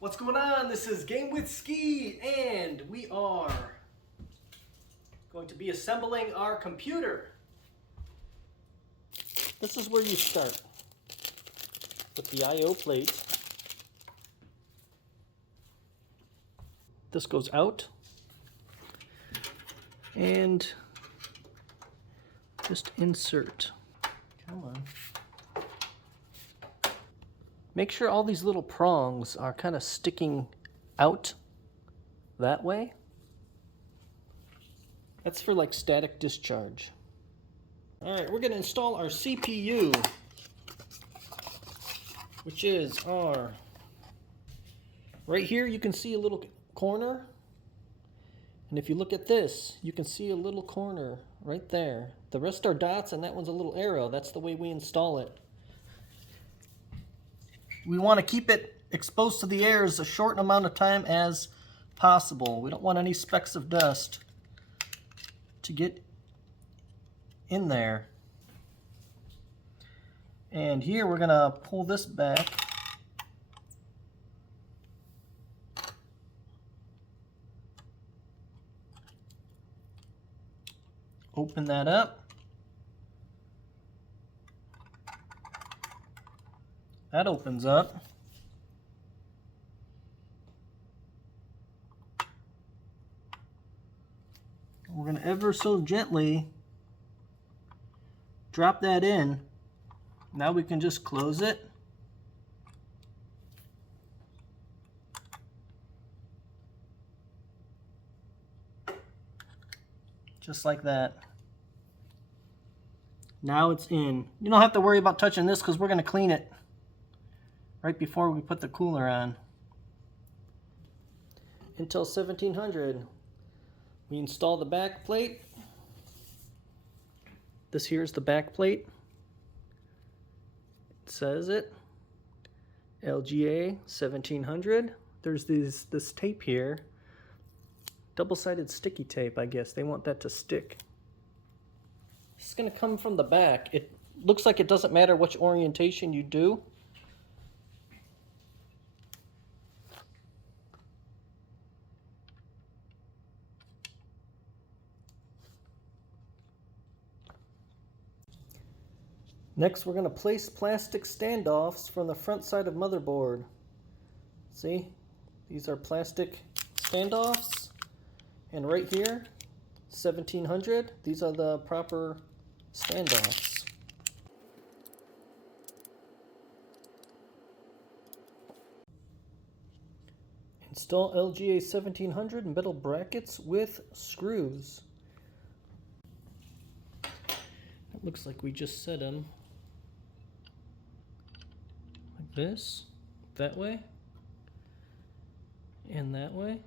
What's going on? This is Game with Ski, and we are going to be assembling our computer. This is where you start with the I/O plate. This goes out, and just insert. Come on. Make sure all these little prongs are kind of sticking out that way. That's for like static discharge. All right, we're going to install our CPU, which is our, right here you can see a little corner. And if you look at this, you can see a little corner right there. The rest are dots and that one's a little arrow. That's the way we install it. We want to keep it exposed to the air as a short amount of time as possible. We don't want any specks of dust to get in there. And here we're going to pull this back. Open that up. That opens up. We're going to ever so gently drop that in. Now we can just close it. Just like that. Now it's in. You don't have to worry about touching this because we're going to clean it right before we put the cooler on. Intel 1700. We install the back plate. This here is the back plate. It says it. LGA 1700. There's this tape here. Double-sided sticky tape, I guess. They want that to stick. It's going to come from the back. It looks like it doesn't matter which orientation you do. Next, we're going to place plastic standoffs from the front side of motherboard. See? These are plastic standoffs. And right here, 1700, these are the proper standoffs. Install LGA 1700 metal brackets with screws. It looks like we just set them like this, that way, and that way.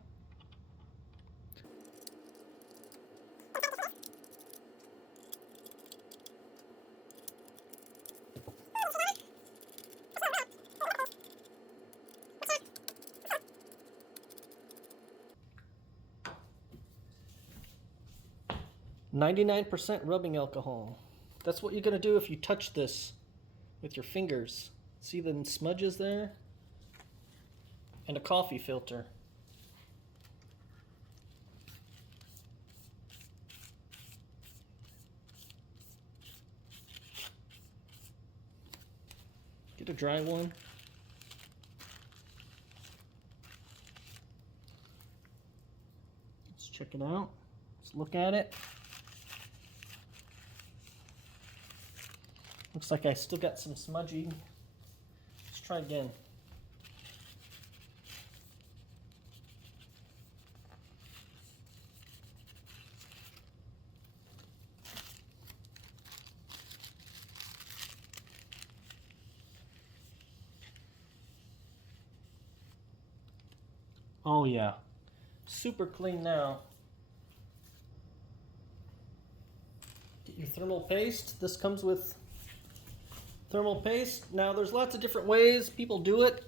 "99% rubbing alcohol." That's what you're going to do if you touch this with your fingers. See the smudges there? And a coffee filter. Get a dry one. Let's check it out. Let's look at it. Looks like I still got some smudgy. Let's try again. Oh yeah, super clean now. Get your thermal paste. This comes with thermal paste. Now there's lots of different ways people do it.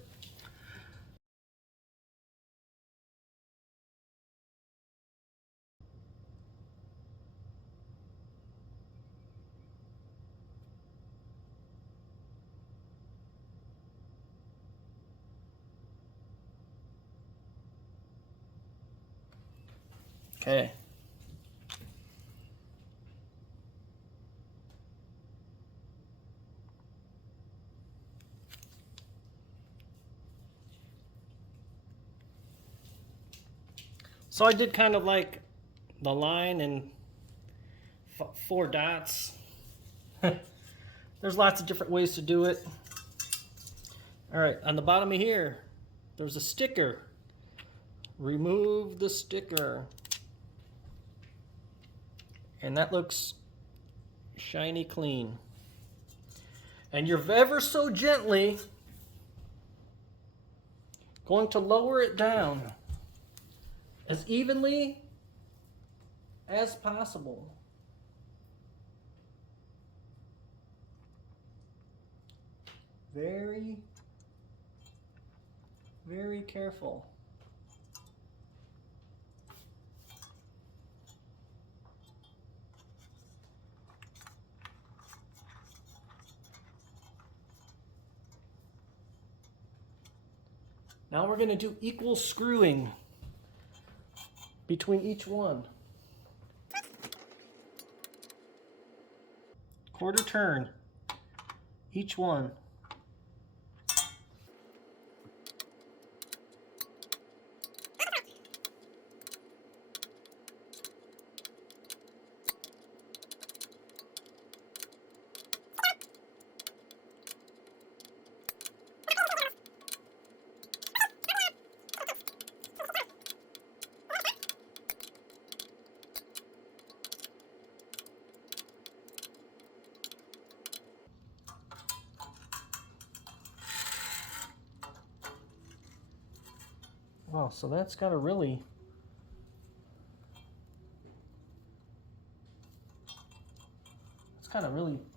Okay. So I did kind of like the line and 4 dots. There's lots of different ways to do it. All right, on the bottom of here, there's a sticker. Remove the sticker. And that looks shiny clean. And you're ever so gently going to lower it down as evenly as possible. Very, very careful. Now we're going to do equal screwing between each one. Quarter turn each one. Wow, so that's got a really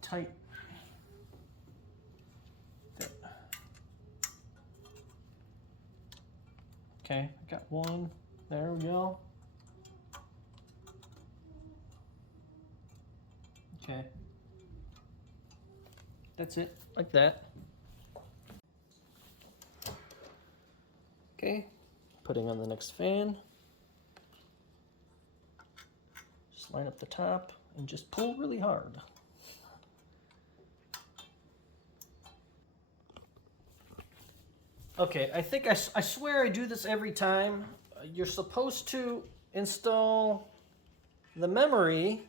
tight fit. Okay, I got one. There we go. Okay. That's it, like that. Okay, putting on the next fan. Just line up the top and just pull really hard. Okay, I think I swear I do this every time. You're supposed to install the memory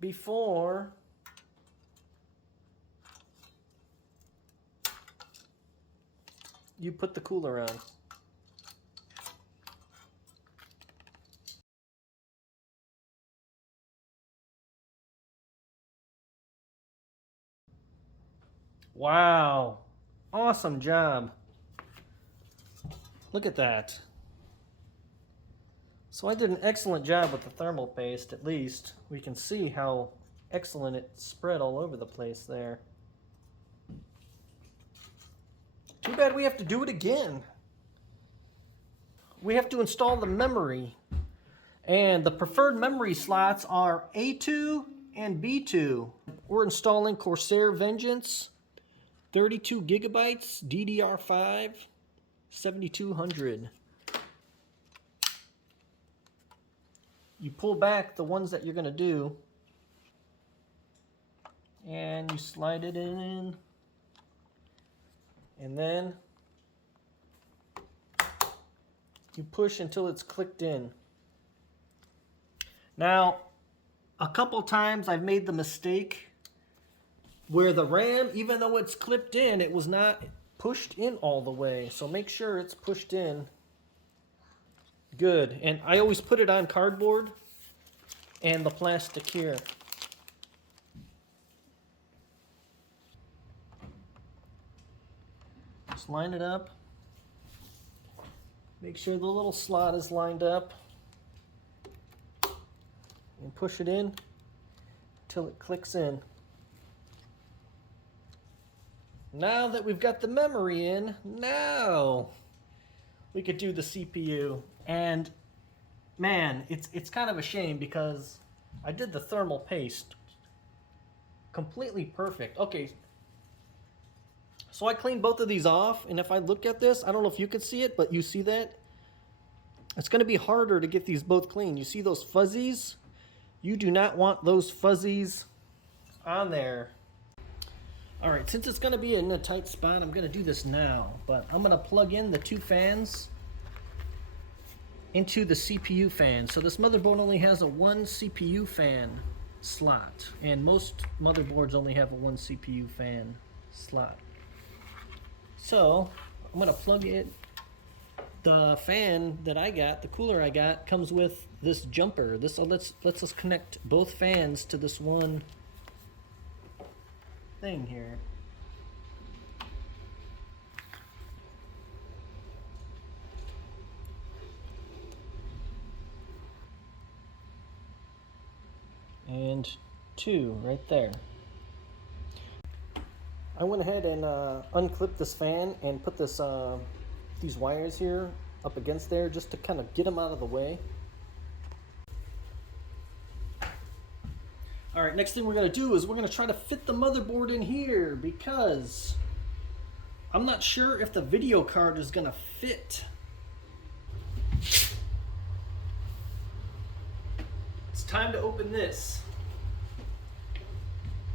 before you put the cooler on. Wow, awesome job. Look at that. So I did an excellent job with the thermal paste, at least. We can see how excellent it spread all over the place there. Too bad we have to do it again. We have to install the memory. And the preferred memory slots are A2 and B2. We're installing Corsair Vengeance, 32 gigabytes, DDR5, 7200. You pull back the ones that you're going to do, and you slide it in, and then you push until it's clicked in. Now, a couple times I've made the mistake where the RAM, even though it's clipped in, it was not pushed in all the way. So make sure it's pushed in good. And I always put it on cardboard and the plastic here. Just line it up. Make sure the little slot is lined up. And push it in until it clicks in. Now that we've got the memory in, now we could do the CPU. And man, it's kind of a shame because I did the thermal paste completely perfect. Okay, so I cleaned both of these off, and if I look at this, I don't know if you can see it, but you see that? It's going to be harder to get these both clean. You see those fuzzies? You do not want those fuzzies on there. All right, since it's going to be in a tight spot, I'm going to do this now. But I'm going to plug in the two fans into the CPU fan. So this motherboard only has a one CPU fan slot, and most motherboards only have a one CPU fan slot. So I'm going to plug it. The fan that I got, the cooler I got, comes with this jumper. This lets us connect both fans to this one thing here. And two right there. I went ahead and unclipped this fan and put this these wires here up against there just to kind of get them out of the way. All right, next thing we're going to do is we're going to try to fit the motherboard in here because I'm not sure if the video card is going to fit. It's time to open this.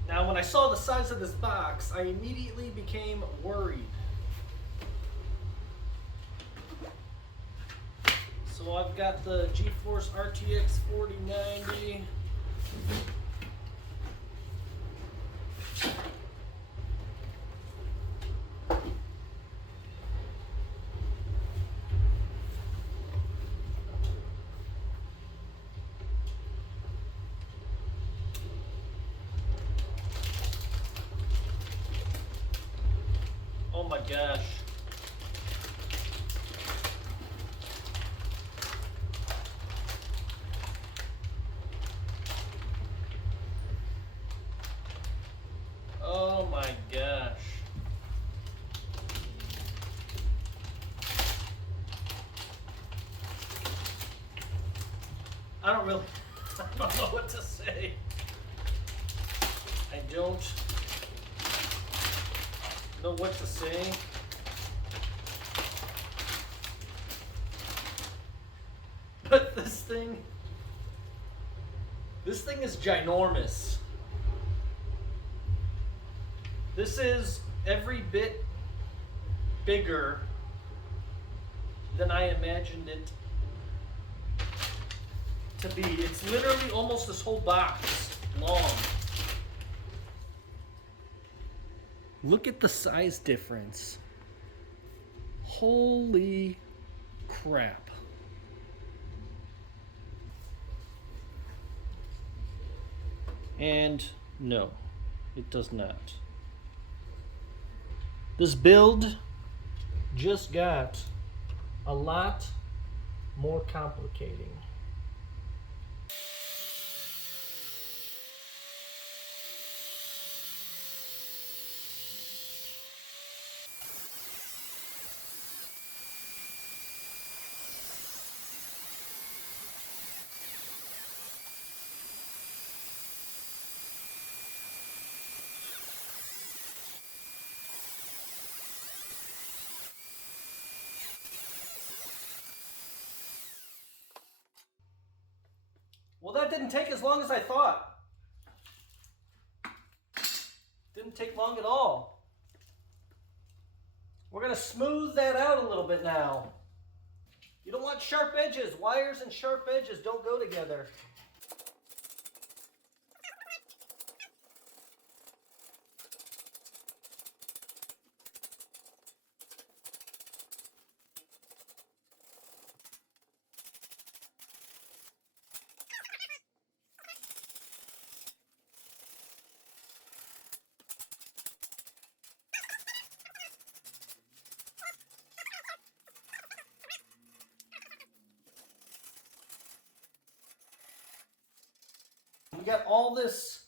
Now, when I saw the size of this box, I immediately became worried. So I've got the GeForce RTX 4090. Oh my gosh. Oh my gosh. I don't know what to say. I don't know what to say. But this thing is ginormous. This is every bit bigger than I imagined it to be. It's literally almost this whole box long. Look at the size difference. Holy crap. And no, it does not. This build just got a lot more complicating. Well, that didn't take as long as I thought. Didn't take long at all. We're going to smooth that out a little bit now. You don't want sharp edges. Wires and sharp edges don't go together. We got all this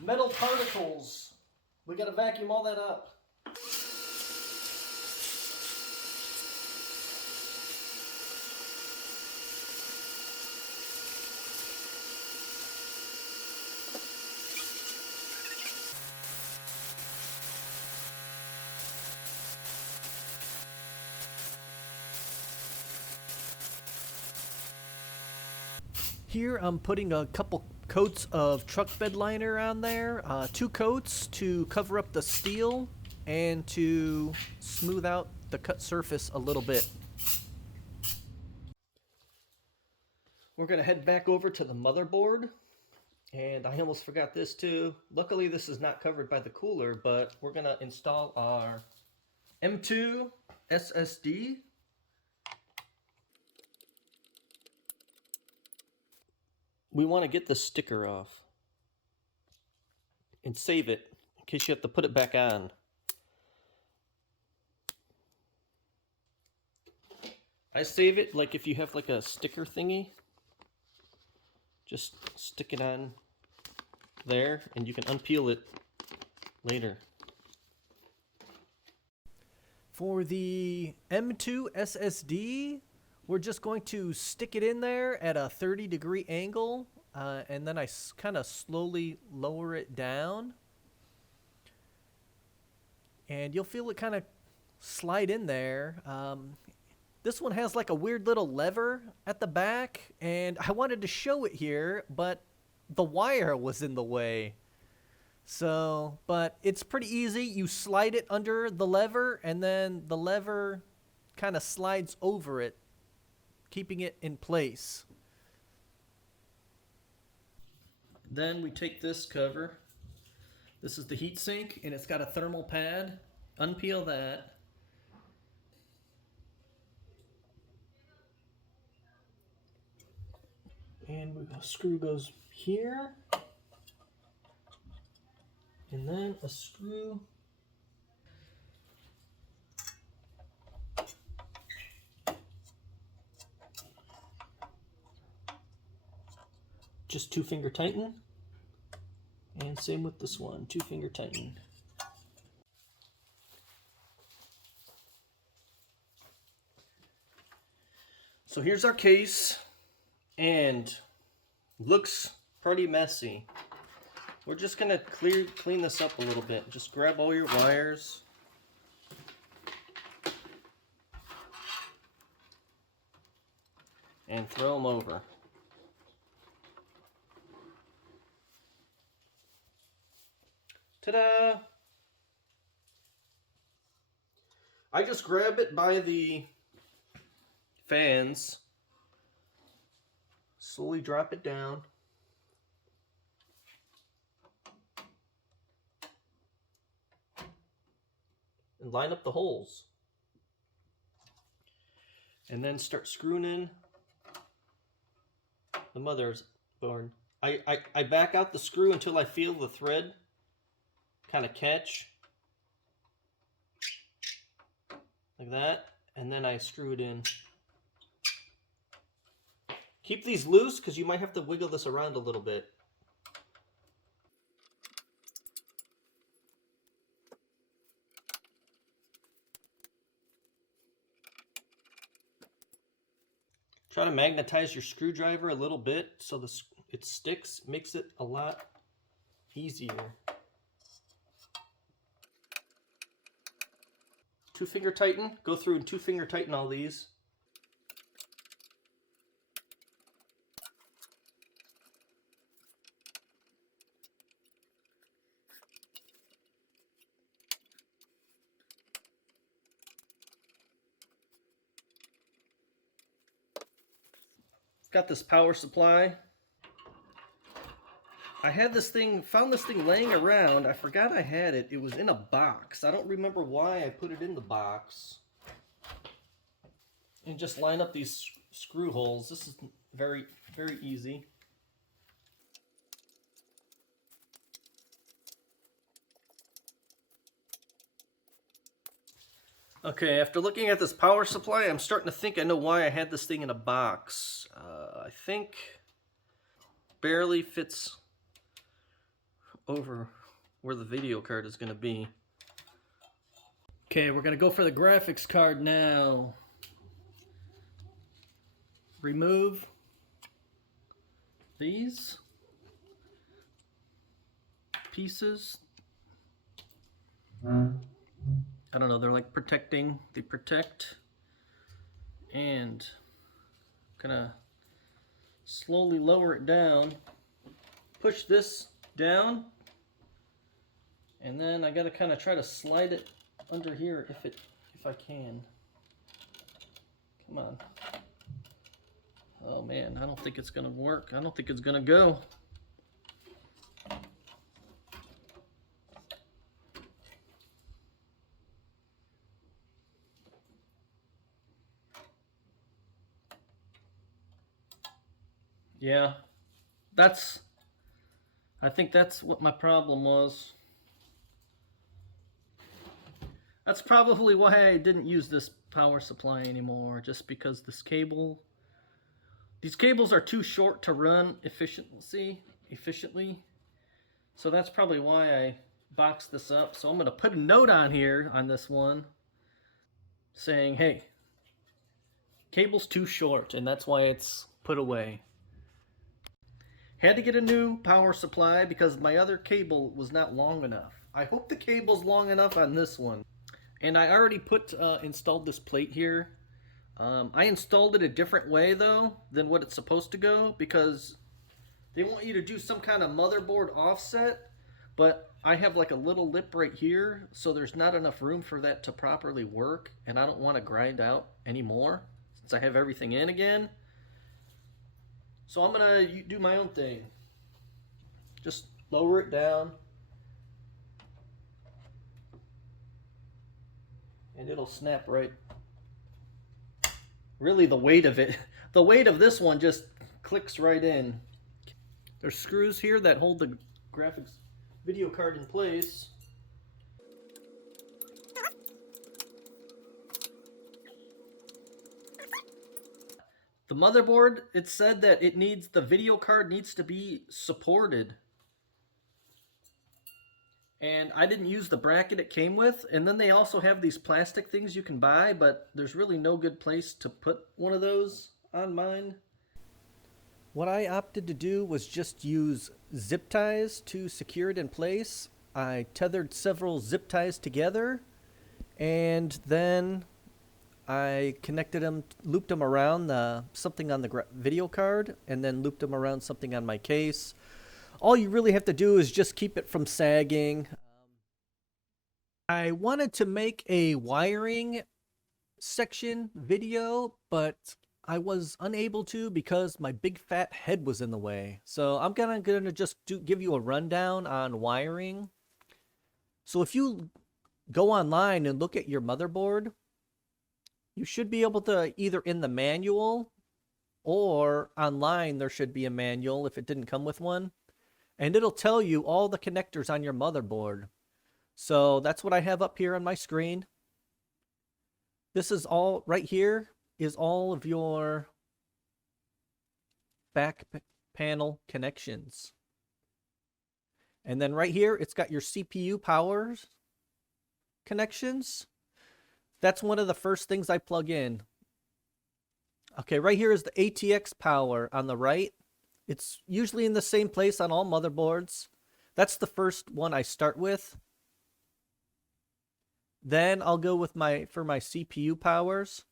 metal particles. We got to vacuum all that up. Here I'm putting a couple coats of truck bed liner on there, 2 coats to cover up the steel and to smooth out the cut surface a little bit. We're going to head back over to the motherboard, and I almost forgot this too. Luckily this is not covered by the cooler, but we're going to install our M2 SSD. We want to get the sticker off and save it in case you have to put it back on. I save it like if you have like a sticker thingy, just stick it on there and you can unpeel it later. For the M2 SSD, we're just going to stick it in there at a 30-degree angle, and then I kind of slowly lower it down. And you'll feel it kind of slide in there. This one has like a weird little lever at the back, and I wanted to show it here, but the wire was in the way. So, but it's pretty easy. You slide it under the lever, and then the lever kind of slides over it, keeping it in place. Then we take this cover. This is the heatsink, and it's got a thermal pad. Unpeel that. And a screw goes here. And then a screw just 2-finger tighten, and same with this one, 2-finger tighten. So here's our case, and looks pretty messy. We're just gonna clean this up a little bit. Just grab all your wires. And throw them over. Ta-da! I just grab it by the fans, slowly drop it down, and line up the holes. And then start screwing in the motherboard. I back out the screw until I feel the thread kind of catch. Like that. And then I screw it in. Keep these loose because you might have to wiggle this around a little bit. Try to magnetize your screwdriver a little bit so it sticks, makes it a lot easier. 2-finger tighten, go through and 2-finger tighten all these. Got this power supply. I had this thing, found this thing laying around. I forgot I had it. It was in a box. I don't remember why I put it in the box. And just line up these screw holes. This is very, very easy. Okay, after looking at this power supply, I'm starting to think I know why I had this thing in a box. I think barely fits over where the video card is going to be. Okay, we're going to go for the graphics card now. Remove these pieces. I don't know, they're like protecting, they protect, and gonna slowly lower it down, push this down, and then I gotta kind of try to slide it under here if I can. Come on. Oh man, I don't think it's gonna work. I don't think it's gonna go. Yeah, I think that's what my problem was. That's probably why I didn't use this power supply anymore, just because these cables are too short to run efficiently. So that's probably why I boxed this up. So I'm going to put a note on here on this one saying, hey, cable's too short, and that's why it's put away. Had to get a new power supply because my other cable was not long enough. I hope the cable's long enough on this one. And I already installed this plate here. I installed it a different way though than what it's supposed to go because they want you to do some kind of motherboard offset, but I have like a little lip right here, so there's not enough room for that to properly work, and I don't want to grind out anymore since I have everything in again. So I'm gonna do my own thing. Just lower it down, and it'll snap right. Really, the weight of this one just clicks right in. There's screws here that hold the graphics video card in place. The motherboard, it said that the video card needs to be supported. And I didn't use the bracket it came with. And then they also have these plastic things you can buy, but there's really no good place to put one of those on mine. What I opted to do was just use zip ties to secure it in place. I tethered several zip ties together, and then I connected them, looped them around something on the video card, and then looped them around something on my case. All you really have to do is just keep it from sagging. I wanted to make a wiring section video, but I was unable to because my big fat head was in the way. So I'm gonna just give you a rundown on wiring. So if you go online and look at your motherboard, you should be able to either in the manual or online there should be a manual if it didn't come with one. And it'll tell you all the connectors on your motherboard. So that's what I have up here on my screen. This is all right here is all of your back panel connections. And then right here, it's got your CPU powers connections. That's one of the first things I plug in. Okay, right here is the ATX power on the right. It's usually in the same place on all motherboards. That's the first one I start with. Then I'll go with for my CPU powers.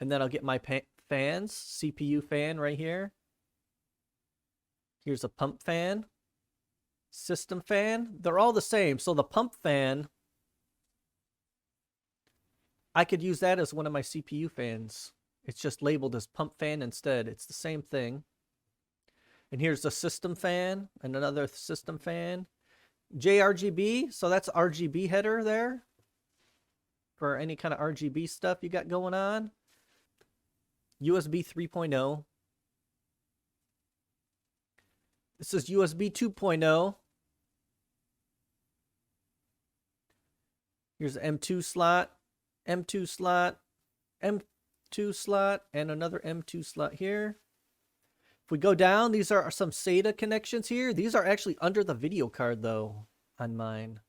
And then I'll get my fans, CPU fan right here. Here's a pump fan, system fan. They're all the same. So the pump fan, I could use that as one of my CPU fans. It's just labeled as pump fan instead. It's the same thing. And here's the system fan and another system fan. JRGB, so that's RGB header there for any kind of RGB stuff you got going on. USB 3.0. This is USB 2.0. Here's an M2 slot, M2 slot, M2 slot, and another M2 slot here. If we go down, these are some SATA connections here. These are actually under the video card, though, on mine.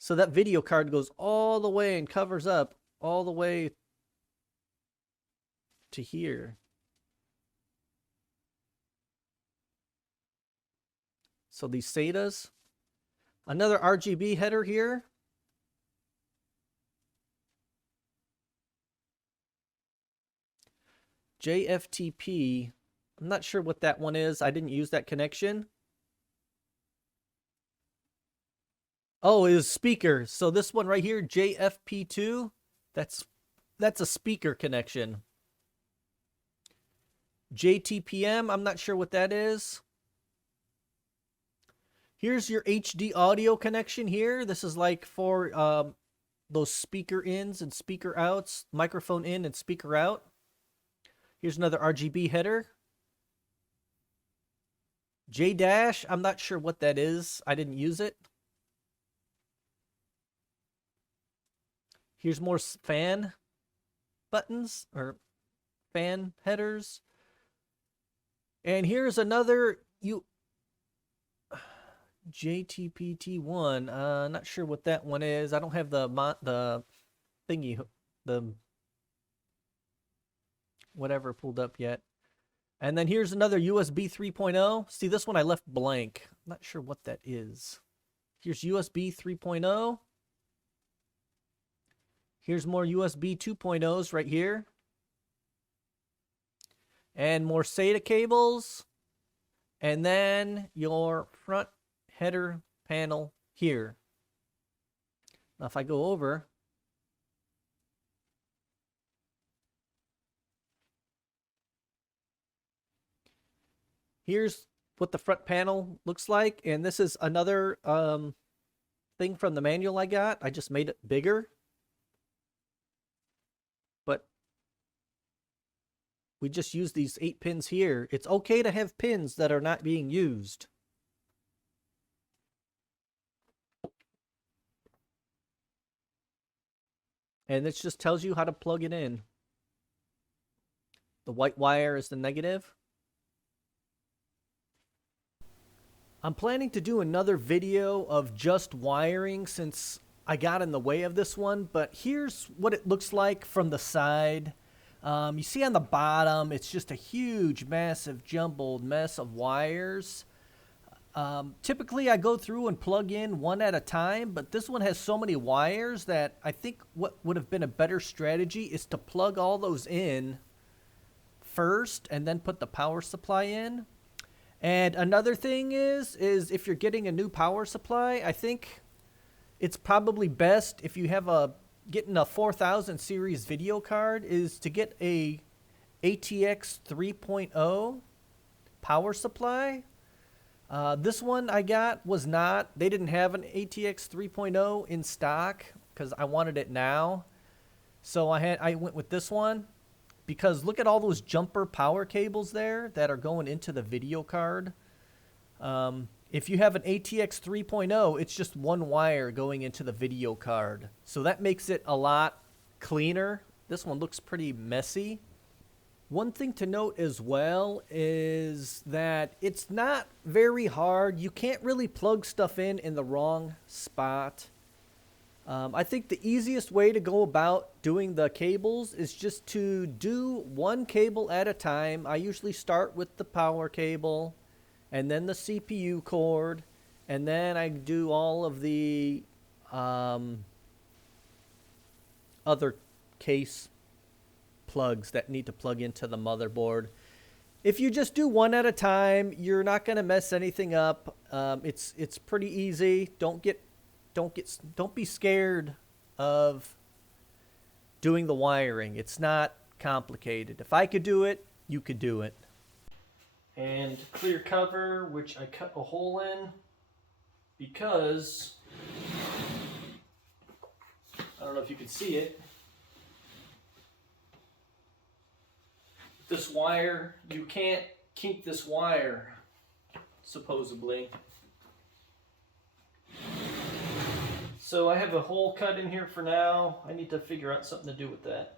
So that video card goes all the way and covers up all the way to here. So these SATAs. Another RGB header here. JFTP. I'm not sure what that one is. I didn't use that connection. Oh, it is speaker. So this one right here, JFP2, that's a speaker connection. JTPM, I'm not sure what that is. Here's your HD audio connection here. This is like for those speaker ins and speaker outs, microphone in and speaker out. Here's another RGB header. J-dash, I'm not sure what that is. I didn't use it. Here's more fan buttons or fan headers. And here's another JTPT1. Not sure what that one is. I don't have the thingy, the whatever pulled up yet. And then here's another USB 3.0. See, this one I left blank. I'm not sure what that is. Here's USB 3.0. Here's more USB 2.0s right here. And more SATA cables. And then your front header panel here. Now if I go over, here's what the front panel looks like. And this is another thing from the manual I got. I just made it bigger. But we just use these 8 pins here. It's okay to have pins that are not being used. And this just tells you how to plug it in. The white wire is the negative. I'm planning to do another video of just wiring since I got in the way of this one, but here's what it looks like from the side. You see on the bottom, it's just a huge, massive, jumbled mess of wires. Typically, I go through and plug in one at a time, but this one has so many wires that I think what would have been a better strategy is to plug all those in first and then put the power supply in. And another thing is if you're getting a new power supply, I think it's probably best if you have getting a 4000 series video card is to get a ATX 3.0 power supply. This one I got was not, they didn't have an ATX 3.0 in stock because I wanted it now. So I went with this one because look at all those jumper power cables there that are going into the video card. If you have an ATX 3.0, it's just one wire going into the video card. So that makes it a lot cleaner. This one looks pretty messy. One thing to note as well is that it's not very hard. You can't really plug stuff in the wrong spot. I think the easiest way to go about doing the cables is just to do one cable at a time. I usually start with the power cable and then the CPU cord, and then I do all of the other case plugs that need to plug into the motherboard. If you just do one at a time, you're not going to mess anything up. It's pretty easy. Don't be scared of doing the wiring. It's not complicated. If I could do it, you could do it. And clear cover, which I cut a hole in because I don't know if you can see it. This wire, you can't kink this wire, supposedly. So I have a hole cut in here for now. I need to figure out something to do with that.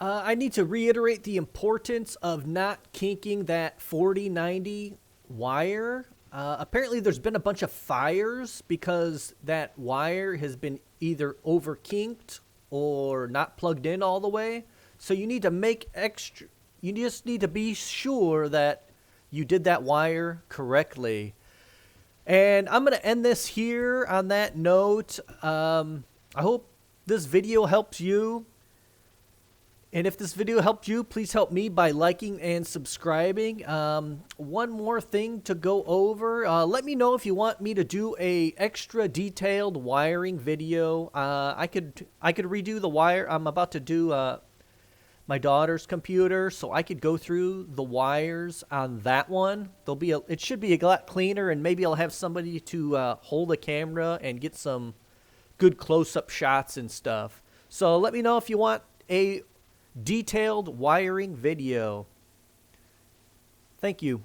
I need to reiterate the importance of not kinking that 4090 wire. Apparently there's been a bunch of fires because that wire has been either over kinked or not plugged in all the way. So you need to you just need to be sure that you did that wire correctly. And I'm going to end this here on that note. I hope this video helps you. And if this video helped you, please help me by liking and subscribing. One more thing to go over. Let me know if you want me to do a extra detailed wiring video. I could redo the wire. I'm about to do my daughter's computer, so I could go through the wires on that one. It should be a lot cleaner, and maybe I'll have somebody to hold a camera and get some good close-up shots and stuff. So let me know if you want a detailed wiring video. Thank you.